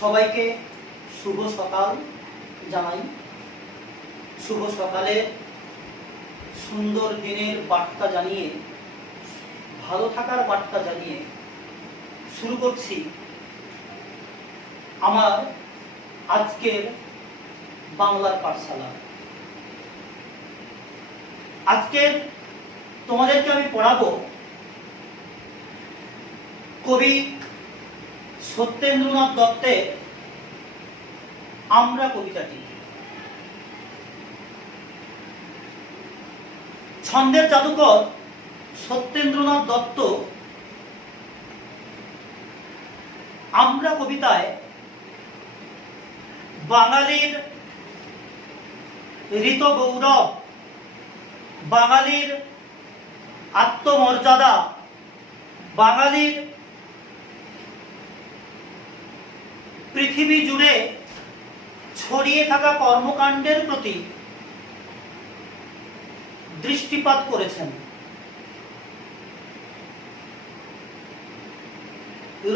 সবাইকে শুভ সকাল জানাই। শুভ সকালে সুন্দর দিনের বার্তা জানিয়ে, ভালো থাকার বার্তা জানিয়ে শুরু করছি আমার আজকের বাংলার পাঠশালা। আজকের তোমাদেরকে আমি পড়াবো কবি সত্যেন্দ্রনাথ দত্তের আমরা কবিতাটি। ছন্দের জাদুকর সত্যেন্দ্রনাথ দত্ত আমরা কবিতায় বাঙালির ঋত গৌরব, বাঙালির আত্মমর্যাদা, বাঙালির পৃথিবী জুড়ে ছড়িয়ে থাকা কর্মকাণ্ডের প্রতি দৃষ্টিপাত করেছেন।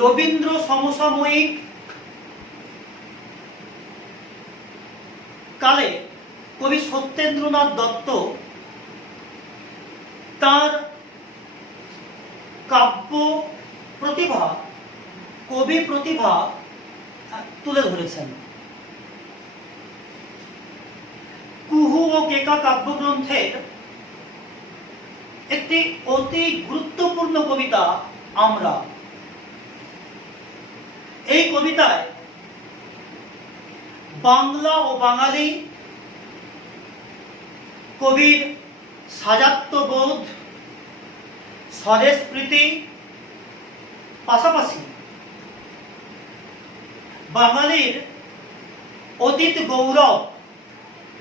রবীন্দ্র সমসাময়িক কালে কবি সত্যেন্দ্রনাথ দত্ত তার কাব্য প্রতিভা, কবি প্রতিভা তুলে ধরেছেন। কুহু ও কেকা কাব্যগ্রন্থের একটি অতি গুরুত্বপূর্ণ কবিতা আমরা। এই কবিতায় বাংলা ও বাঙালি, কবির সাজাত্যবোধ, স্বদেশপ্রীতি, পাশাপাশি বাঙালির অতীত গৌরব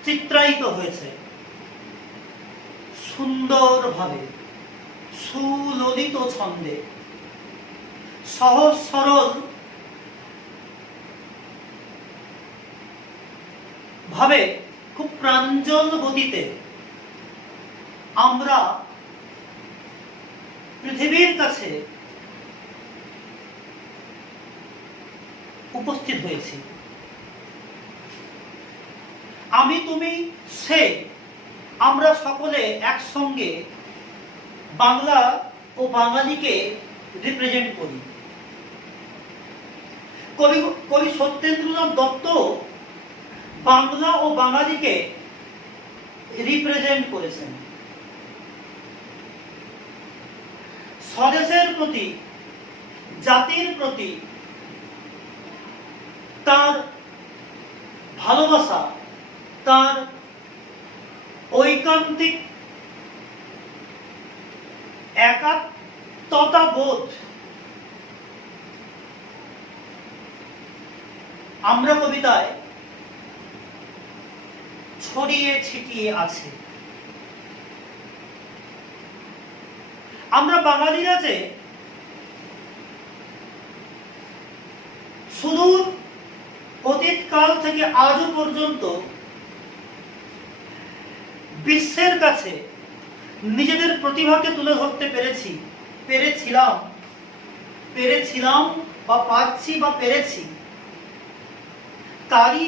চিত্রায়িত হয়েছে সুন্দরভাবে, সুললিত ছন্দে, সহজ সরল ভাবে, খুব প্রাঞ্জল গতিতে আমরা পৃথিবীর কাছে উপস্থিত হয়েছি। আমি, তুমি, সে, আমরা সকলে একসঙ্গে বাংলা ও বাঙালিকে রিপ্রেজেন্ট করি। কবি সত্যেন্দ্রনাথ দত্ত বাংলা ও বাঙালিকে রিপ্রেজেন্ট করেছেন। স্বদেশের প্রতি, জাতির প্রতি তার ভালোবাসা, তার ঐকান্তিক একাত্মতা বোধ আমরা কবিতায় ছড়িয়ে ছিটিয়ে আছে। আমরা বাঙালিরা যে সুদূর অতীতকাল থেকে আজও পর্যন্ত বিশ্বের কাছে নিজেদের প্রতিভাকে তুলে ধরতে পেরেছিলাম বা পারছি বা পেরেছি, তারই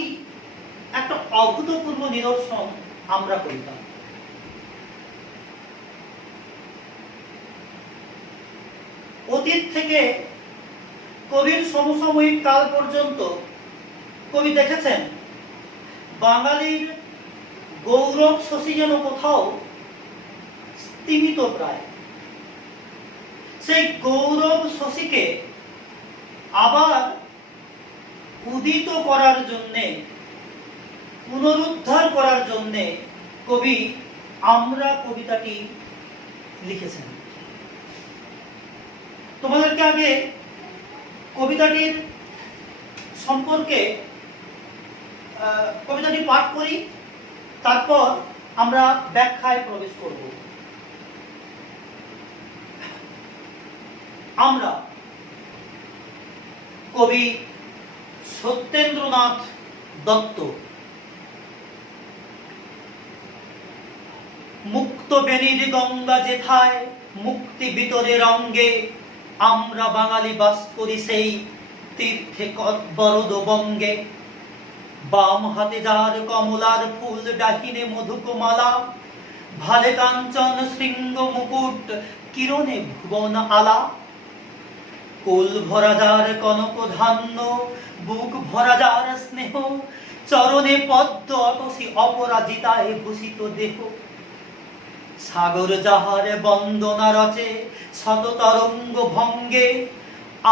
একটা অভূতপূর্ব নিদর্শন আমরা কবিতা। অতীত থেকে কবির সমসাময়িক কাল পর্যন্ত কবি দেখেছেন বাঙালির গৌরব শশী যেন কোথাও স্তিমিত প্রায়। সেই গৌরব শশীকে আবার উদিত করার জন্যে, পুনরুদ্ধার করার জন্যে কবি আমরা কবিতাটি লিখেছেন। তোমাদেরকে আগে কবিতাটির সম্পর্কে কবিতাটি পাঠ করি, তারপর আমরা ব্যাখ্যায় প্রবেশ করব। আমরা, কবি সত্যেন্দ্রনাথ দত্ত। মুক্ত বেনির গঙ্গা যেথায় মুক্তি ভিতরের অঙ্গে, আমরা বাঙালি বাস করি সেই তীর্থে বরদ বঙ্গে, বাম হাতে যার কমলার ফুল, ডাহিনে মধুকমালা, ভালে কাঞ্চন শৃঙ্গ মুকুট, কিরণে ভুবন আলা। কোল ভরা যার কনক ধান্য, বুক ভরা যার স্নেহ, চরণে পদ্ম অটসি অপরাজিতায় ভূষিত দেহ। সাগর যাহার বন্দনা রচে শত তরঙ্গ ভঙ্গে,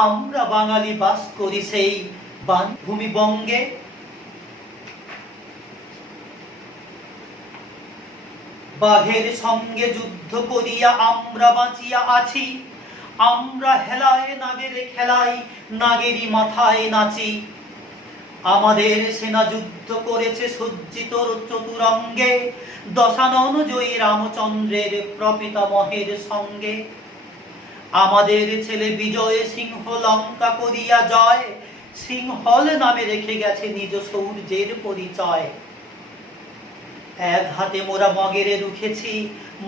আমরা বাঙালি বাস করি সেই ভূমি বঙ্গে। বাঘের সঙ্গে যুদ্ধ করিয়া আমরা বাঁচিয়া আছি, আমরা হেলায় নাগের খেলায় নাগেরই মাথায় নাচি। আমাদের সেনা যুদ্ধ করেছে সজ্জিত চতুরঙ্গে, দশানন জয়ী রামচন্দ্রের প্রপিতামহের সঙ্গে। আমাদের ছেলে বিজয় সিংহ লঙ্কা করিয়া জয়, সিংহল নামে রেখে গেছে নিজ সৌর্যের পরিচয়। এক হাতে মোরা মগেরে রুখেছি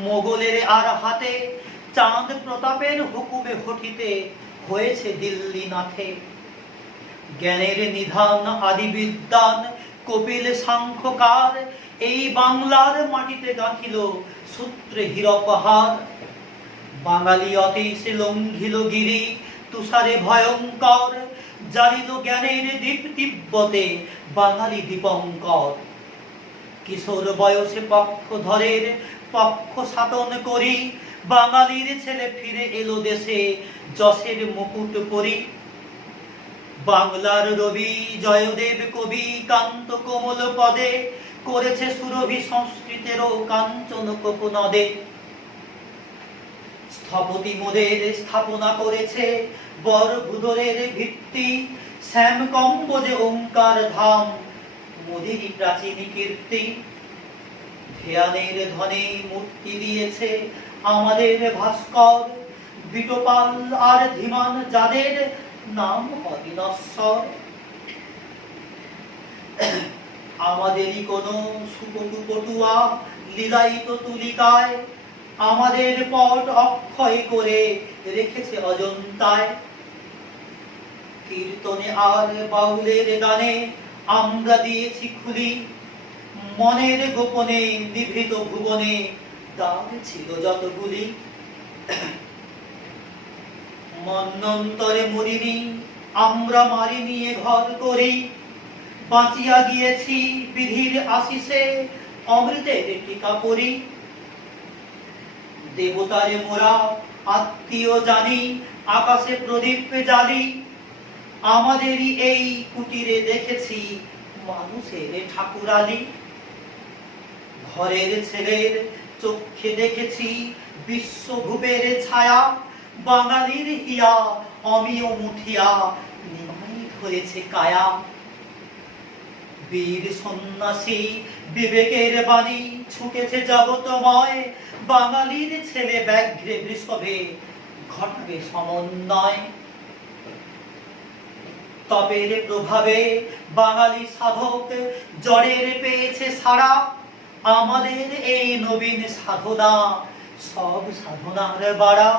মোগলের আর হাতে, চাঁদ প্রতাপের হুকুমে ঘটিতে হয়েছে দিল্লি নাথে। জ্ঞানের নিধান আদি বিদ্বান কপিল সাংখ্যকার, এই বাংলার মাটিতে গাঁথিল সূত্রে হীরকহার। বাঙালি অতীশ লঙ্ঘিল গিরি তুষারে ভয়ঙ্কর, জ্বালিল জ্ঞানের দীপ তিব্বতে বাঙালি দীপঙ্কর। কিশোর বয়সে পক্ষধরের পক্ষ সাধন করি, বাঙালির ছেলে ফিরে এলো দেশে যশের মুকুট পরি। বাংলার রবি জয়দেব কবি কান্ত কোমল পদে, করেছে সুরভি সংস্কৃতেরও কাঞ্চন কোপনদে। স্থপতি মোদের স্থাপনা করেছে বরভূদরের ভিত্তি, শ্যাম কম্বজে ওঙ্কার ধাম মোদেরই প্রাচীন কীর্তি। ধ্যানের ধনে মূর্তি দিয়েছে আমাদের ভাস্কর, বিটোপাল আর ধীমান যাদের নাম অবিনশ্বর। আমাদেরই কোন সুকটু পটুয়া লীলায়িত তুলিকায়, আমাদের পট অক্ষয় করে রেখেছে অজন্তায়। কীর্তনে আর বাউলের গানে আমরা দিয়েছি খুলি, মনের গোপনে নিভৃত ভুবনে দ্বার ছিল যতগুলি। মন্বন্তরে মরিনি আমরা মারি নিয়ে ঘর করি, বাঁচিয়া গিয়েছি বিধির আশিসে অমৃতের টিকা পরি। দেবতারে মোরা আত্মীয় জানি আকাশে প্রদীপ জ্বালি, আমাদেরই এই কুটিরে দেখেছি মানুষের ঠাকুরালি। ঘরের ছেলের চোখে দেখেছি বিশ্বভূপের ছায়া, বাঙালির হিয়া অমিয় মুঠিয়া নিমাই ধরেছে কায়া। বীর সন্ন্যাসী বিবেকের বাণী ছুটেছে জগতময়, বাঙালির ছেলে ব্যাঘ্রে বৃষভে ঘটবে সমন্বয়। তপের প্রভাবে বাঙালি সাধক জড়ের পেয়েছে সারা, আমাদের এই নবীন সাধনা সব সাধনার বাড়া।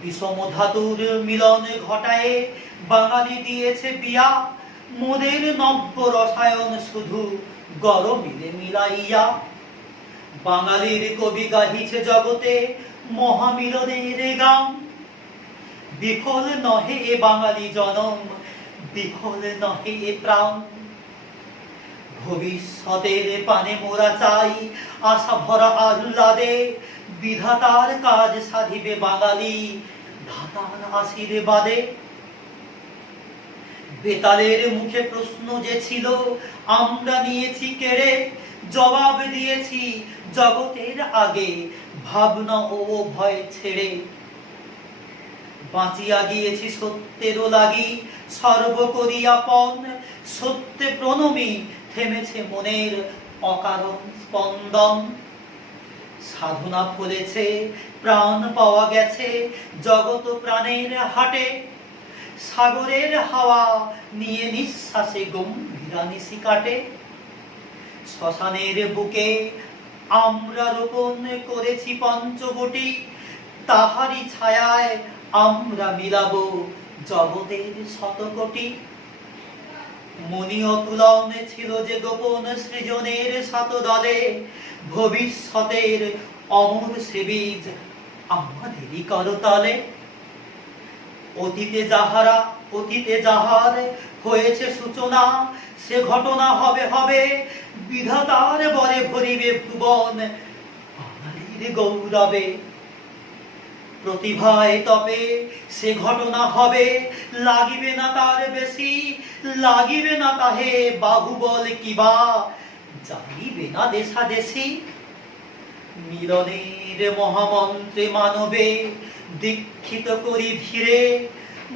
বিষম ধাতুর মিলন ঘটায় বাঙালি দিয়েছে বিয়া, মোদের নব্য রসায়ন শুধু গরমিলে মিলাইয়া। বাঙালির কবি গাহিছে জগতে মহামিলনের গান, বিফল নহে এ বাঙালি জনম, বিফল নহে এ প্রাণ। ভবিষ্যতের পানে মোরা চাই আশা ভরা আহ্লাদে, বিধাতার কাজ সাধিবে বাঙালি ধাতার আশীর্বাদে। বেতালের মুখে প্রশ্ন যে ছিল আমরা নিয়েছি কেড়ে, জবাব দিয়েছি জগতের আগে ভাবনা ও ভয় ছেড়ে। বাঁচিয়া গিয়েছি সত্যেরও লাগি সর্ব করিয়া পণ, সত্যে প্রণমী থেমেছে মনের অকারণ স্পন্দন। সাধনা ফলেছে প্রাণ পাওয়া গেছে জগত প্রাণের হাটে, সাগরের হাওয়া নিয়ে নিঃশ্বাসে গম্ভীরা নিশি কাটে। শ্মশানের বুকে আমরা রোপণ করেছি পঞ্চবটি, তাহারি ছায়ায় আমরা মিলাবো জগতের শতকোটি। মনি অতুলনে ছিল যে গোপন সৃজনের শতদলে, ভবিষ্যতের অমর সে বীজ আমাদেরই করতলে। অতীতে যাহার হয়েছে সূচনা, সে ঘটনা হবে হবে বিধাতার বরে ভরিবে ভুবন আমাদের গৌরবে। প্রতিভায় তপে সে ঘটনা হবে, লাগিবে না তার বেশি, লাগিবে না তাহে বাহুবল কিবা, জানিবে না দেশাদেশি। মিলনের মহামন্ত্রে মানবে দীক্ষিত করি ধীরে,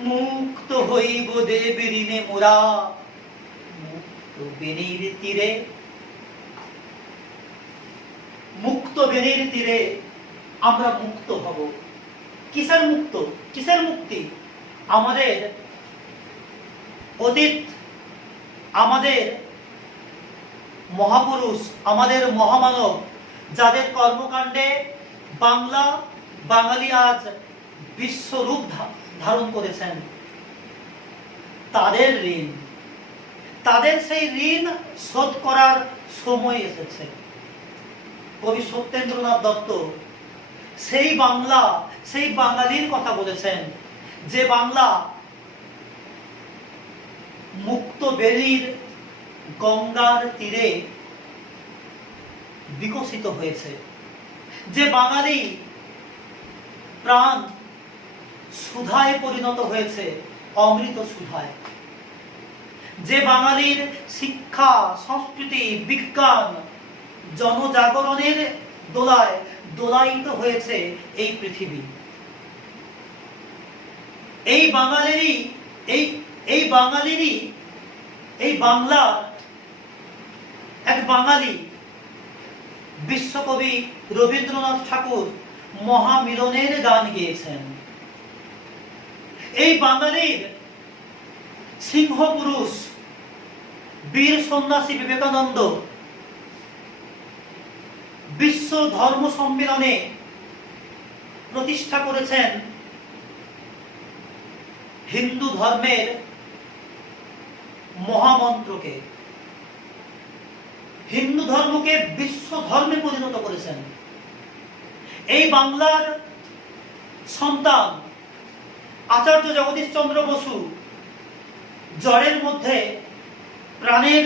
মুক্ত হইব দেব ঋণে মোরা মুক্ত বেণীর তীরে। মুক্ত বেণীর তীরে আমরা মুক্ত হব। কিসের মুক্ত? কিসের মুক্তি? আমাদের অতীত, আমাদের মহাপুরুষ, আমাদের মহামানব যাদের কর্মকাণ্ডে বাংলা বাঙালি আজ বিশ্বরূপ ধারণ করেছেন, তাদের ঋণ, তাদের সেই ঋণ শোধ করার সময় এসেছে। কবি সত্যেন্দ্রনাথ দত্ত সেই বাংলা, সেই বাঙালির কথা বলেছেন, যে বাংলা মুক্ত বেলির গঙ্গার তীরে বিকশিত হয়েছে, যে বাঙালি প্রাণ সুধায় পরিণত হয়েছে, অমৃত সুধায়, যে বাঙালির শিক্ষা, সংস্কৃতি, বিজ্ঞান জনজাগরণের দোলায় দোলায়িত হয়েছে এই পৃথিবী। এই বাঙালিরই এই বাংলার এক বাঙালি বিশ্বকবি রবীন্দ্রনাথ ঠাকুর মহামিলনের গান গেয়েছেন। এই বাঙালির সিংহ পুরুষ বীর সন্ন্যাসী বিবেকানন্দ বিশ্ব ধর্ম সম্মেলনে প্রতিষ্ঠা করেছেন হিন্দু ধর্মের মহামন্ত্রকে, হিন্দু ধর্মকে বিশ্ব ধর্মে পরিণত করেছেন। এই বাংলার সন্তান আচার্য জগদীশ চন্দ্র বসু জড়ের মধ্যে প্রাণের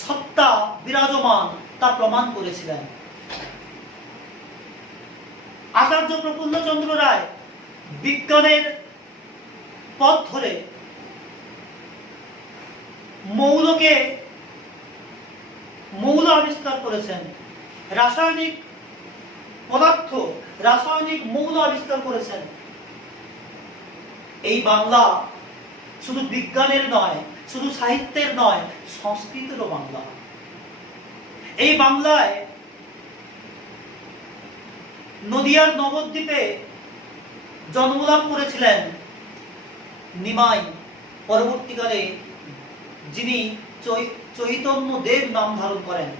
সত্তা বিরাজমান তা প্রমাণ করেছিলেন। আচার্য প্রফুল্লচন্দ্র রায় বিজ্ঞানের পথ ধরে মৌল আবিষ্কার করেছেন, রাসায়নিক পদার্থ, রাসায়নিক মৌল আবিষ্কার করেছেন। এই বাংলা শুধু বিজ্ঞানের নয়, শুধু সাহিত্যের নয়, সংস্কৃতেরও বাংলা। এই বাংলায় নদিয়ার নবদ্বীপে জন্মলাভ করেছিলেন নিমাই, পরবর্তীকালে যিনি চৈতন্য দেব নাম ধারণ করেন।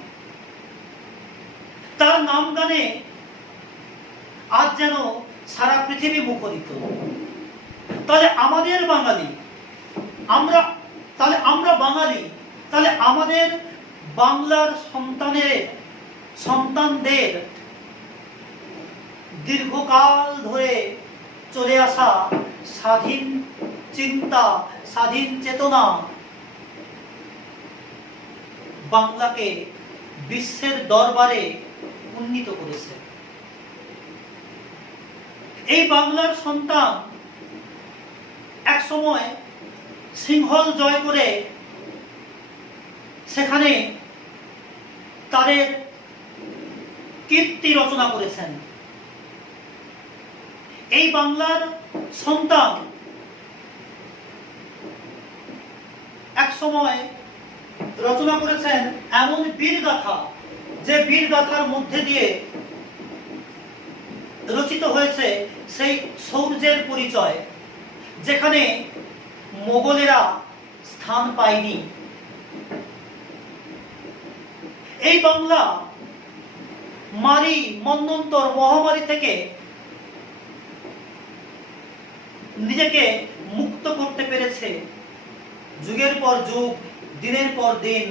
তার নাম গানে আজ যেন সারা পৃথিবী মুখরিত। তাহলে আমাদের বাঙালি, আমরা বাঙালি, তাহলে আমাদের বাংলার সন্তানদের দীর্ঘকাল ধরে চলে আসা স্বাধীন চিন্তা, স্বাধীন চেতনা বাংলাকে বিশ্বের দরবারে উন্নীত করেছে। এই বাংলার সন্তান এক সময় সিংহল জয় করে সেখানে তাদের কীর্তি রচনা করেছেন। এই বাংলার সন্তান এক সময় রচনা করেছেন এমন বীরগাথা, যে বীরগাথার মধ্যে দিয়ে রচিত হয়েছে সেই শৌর্যের পরিচয়, যেখানে মোগলেরা স্থান পায়নি। এই বাংলা মারি, মন্বন্তর, মহামারী থেকে নিজেকে মুক্ত করতে পেরেছে, যুগের পর যুগ, দিনের পর দিন,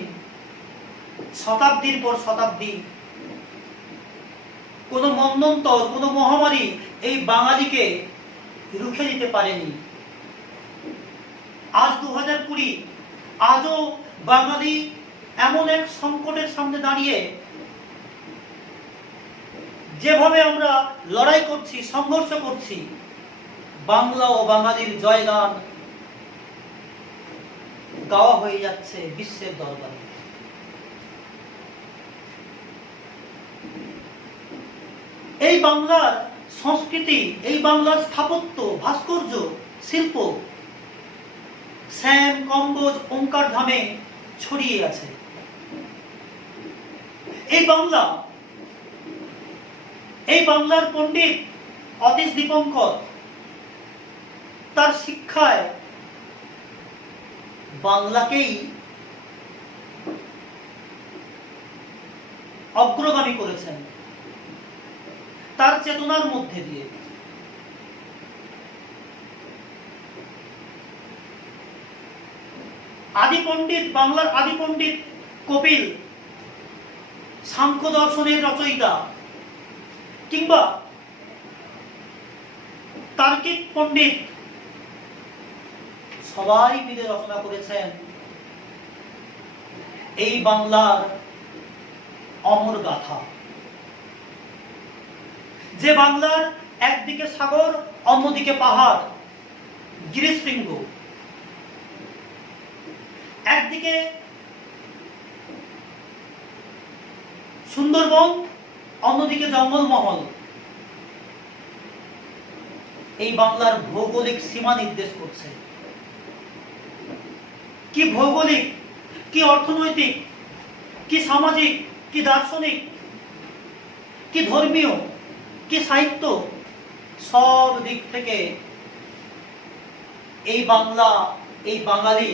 শতাব্দীর পর শতাব্দী, কোন মন্বন্তর, কোন মহামারী এই বাঙালিকে রুখে দিতে পারেনি। আজ 2020, আজও বাঙালি এমন এক সংকটের সামনে দাঁড়িয়ে যেভাবে আমরা লড়াই করছি, সংঘর্ষ করছি, বাংলা ও বাঙালির জয়গান গাওয়া হয়ে যাচ্ছে বিশ্বের দরবারে। এই বাংলার সংস্কৃতি, এই বাংলার স্থাপত্য, ভাস্কর্য, শিল্প শ্যাম, কম্বোজ, ওঙ্কার ধামে ছড়িয়ে আছে। এই বাংলার পণ্ডিত অতীশ দীপঙ্কর তার শিক্ষায় বাংলাকেই অগ্রগামী করেছেন তার চেতনার মধ্যে দিয়ে। আদি পণ্ডিত, বাংলার আদি পণ্ডিত কপিল, সাংখ্য দর্শনের রচয়িতা, কিংবা তার্কিক পণ্ডিত, সবাই মিলে রচনা করেছেন এই বাংলার অমর গাথা। যে বাংলার একদিকে সাগর, অন্যদিকে পাহাড়, গিরিশৃঙ্গ, একদিকে সুন্দরবন, অন্যদিকে জঙ্গলমহল, এই বাংলার ভৌগোলিক সীমা নির্দেশ করছে। কি ভৌগোলিক, কি অর্থনৈতিক, কি সামাজিক, কি দার্শনিক, কি ধর্মীয়, কি সাহিত্য, সব দিক থেকে এই বাংলা, এই বাঙালি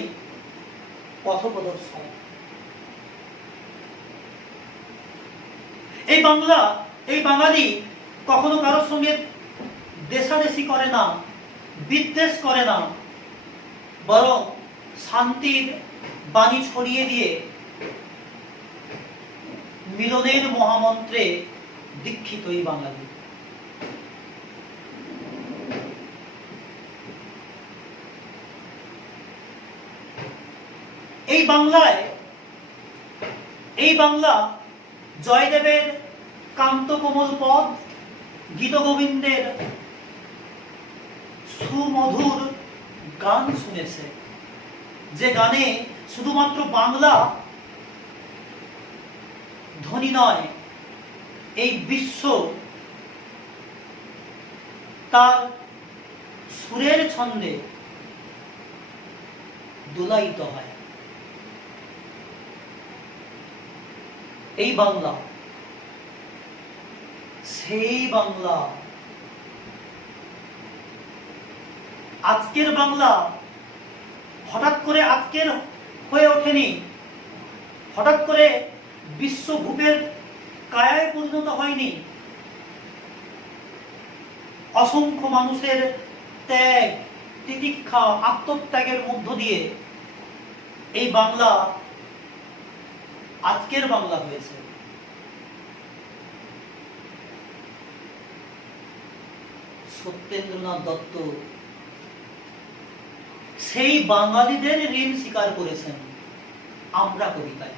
পথপ্রদর্শক। এই বাংলা, এই বাঙালি কখনো কারোর সঙ্গে দেশাদেশি করে না, বিদ্বেষ করে না, বরং শান্তির বাণী ছড়িয়ে দিয়ে মিলনের মহামন্ত্রে দীক্ষিত এই বাঙালি। এই বাংলা জয়দেবের কান্ত কোমল পদ, গীতগোবিন্দের সুমধুর গান শুনেছে, যে গানে শুধুমাত্র বাংলা ধ্বনি নয়, এই বিশ্ব তার সুরের ছন্দে দোলায়িত হয়। এই বাংলা, সেই বাংলা, আজকের বাংলা হঠাৎ করে আজকের হয়ে ওঠেনি, হঠাৎ করে বিশ্বভূপের কায়ায় পরিণত হয়নি। অসংখ্য মানুষের ত্যাগ, তিতিক্ষা, আত্মত্যাগের মধ্য দিয়ে এই বাংলা আজকের বাংলা হয়েছে। সত্যেন্দ্রনাথ দত্ত সেই বাঙালিদের ঋণ স্বীকার করেছেন আমরা কবিতায়।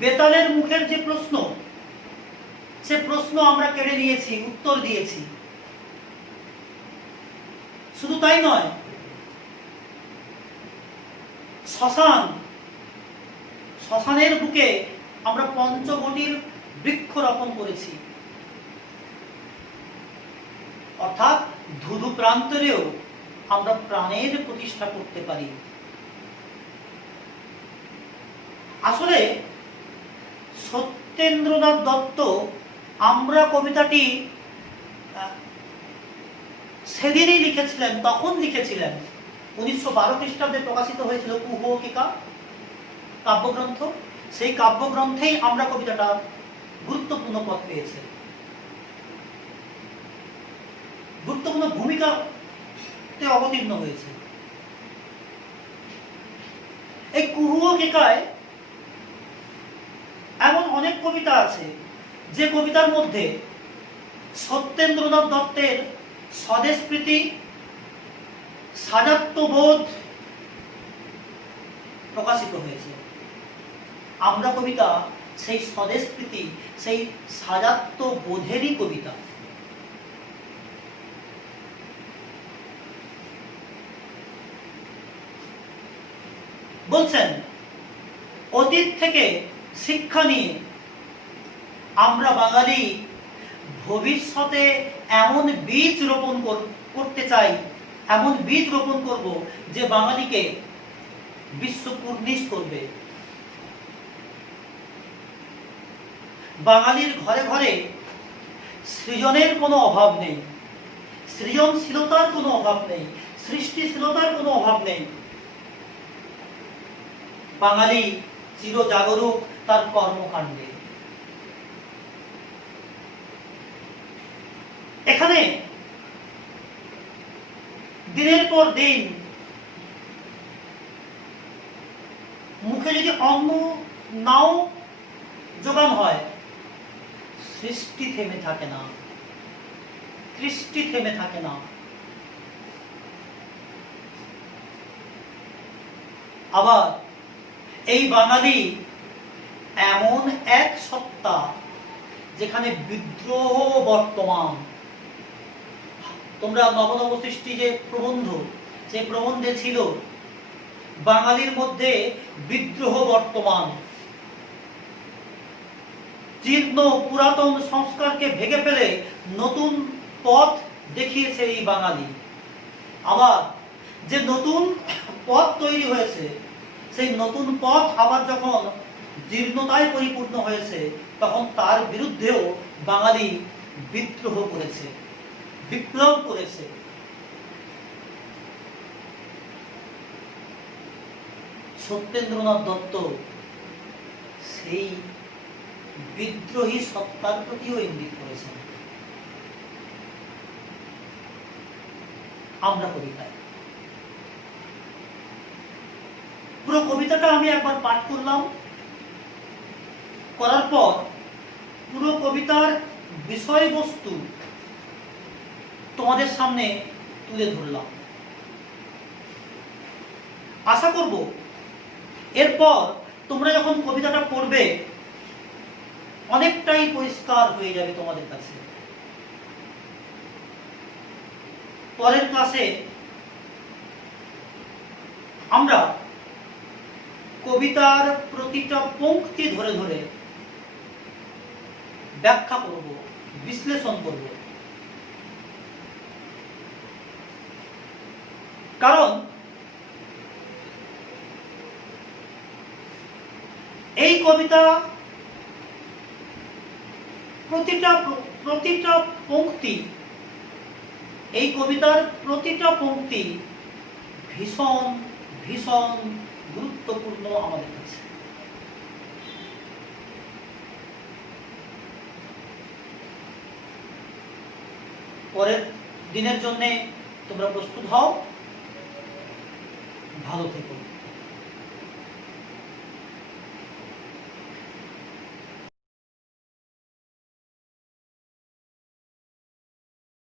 বেতালের মুখের যে প্রশ্ন, সে প্রশ্ন আমরা কেড়ে নিয়েছি, উত্তর দিয়েছি। শুধু তাই নয়, শ্মশানের বুকে আমরা পঞ্চবটির বৃক্ষ রোপণ করেছি, অর্থাৎ ধুধু প্রান্তরেও আমরা প্রাণের প্রতিষ্ঠা করতে পারি। আসলে সত্যেন্দ্রনাথ দত্ত আমরা কবিতাটি সেদিনই লিখেছিলেন, তখন লিখেছিলেন। 1912 খ্রিস্টাব্দে প্রকাশিত হয়েছিল কুহকিকা কাব্যগ্রন্থ। সেই কাব্যগ্রন্থেই আমরা কবিতাটা গুরুত্বপূর্ণ পদ পেয়েছে, গুরুত্বপূর্ণ ভূমিকাতে অবতীর্ণ হয়েছে। এই কুহু কেকায় এমন অনেক কবিতা আছে যে কবিতার মধ্যে সত্যেন্দ্রনাথ দত্তের স্বদেশপ্রীতি, সাজাত্যবোধ প্রকাশিত হয়েছে। আমরা কবিতা সেই স্বদেশপ্রীতি, সেই সাজাত্যবোধেরই কবিতা। বলছেন, অতীত থেকে শিক্ষা নিয়ে আমরা বাঙালি ভবিষ্যতে এমন বীজ রোপণ করতে চাই, এমন বীজ রোপণ করব যে বাঙালিকে বিশ্ব কুর্নিশ করবে। বাঙালির ঘরে ঘরে সৃজনের কোনো অভাব নেই, সৃজনশীলতার কোনো অভাব নেই, সৃষ্টিশীলতার কোনো অভাব নেই। বাঙালি চিরজাগরুক তার কর্মকাণ্ডে। এখানে দিনের পর দিন মুখে যদি অন্ন নাও যোগান হয়, সৃষ্টি থেমে থাকে না, সৃষ্টি থেমে থাকে না। আবার এই বাঙালি এমন এক সত্তা যেখানে বিদ্রোহ বর্তমান। তোমরা নবনব সৃষ্টি যে প্রবন্ধ, সেই প্রবন্ধে ছিল বাঙালির মধ্যে বিদ্রোহ বর্তমান। জীর্ণ পুরাতন সংস্কারকে ভেঙে ফেলে নতুন পথ দেখিয়েছে এই বাঙালি। আবার যে নতুন পথ তৈরি হয়েছে, সেই নতুন পথ আবার যখন জীর্ণতায় পরিপূর্ণ হয়েছে, তখন তার বিরুদ্ধেও বাঙালি বিদ্রোহ করেছে, বিপ্লব করেছে। সত্যেন্দ্রনাথ দত্ত সেই বিদ্রোহী সত্তার প্রতিও ইঙ্গিত করেছেন। আমরা কবিতায় পুরো কবিতাটা আমি একবার পাঠ করলাম, করার পর পুরো কবিতার বিষয়বস্তু তোমাদের সামনে তুলে ধরলাম। আশা করব এরপর তোমরা যখন কবিতাটা পড়বে অনেকটাই পরিষ্কার হয়ে যাবে তোমাদের কাছে। পরের ক্লাসে আমরা কবিতার প্রতিটা পংক্তি ধরে ধরে ব্যাখ্যা করব, বিশ্লেষণ করব। কারণ এই কবিতা প্রতিটা পংক্তি, এই কবিতার প্রতিটা পংক্তি ভীষণ ভীষণ গুরুত্বপূর্ণ আমাদের কাছে। পরের দিনের জন্য তোমরা প্রস্তুত হও। ভালো থেকো।